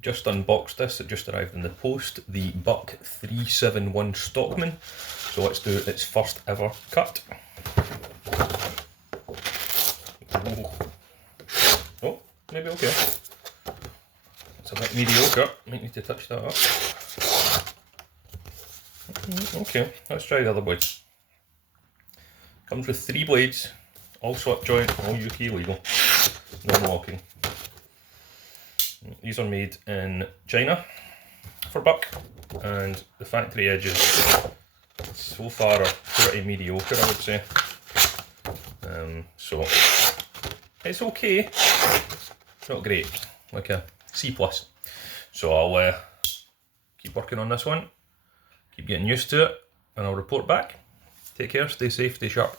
just unboxed this. It just arrived in the post. The Buck 371 Stockman. So let's do its first ever cut. Ooh. Oh, maybe okay. It's a bit mediocre. Might need to touch that up. Okay, let's try the other blade. Comes with 3 blades, all slip joint, all UK legal, no walking. These are made in China for Buck, and the factory edges so far are pretty mediocre, I would say. So it's okay, not great, like a C+. So I'll keep working on this one, keep getting used to it, and I'll report back. Take care, stay safe, stay sharp.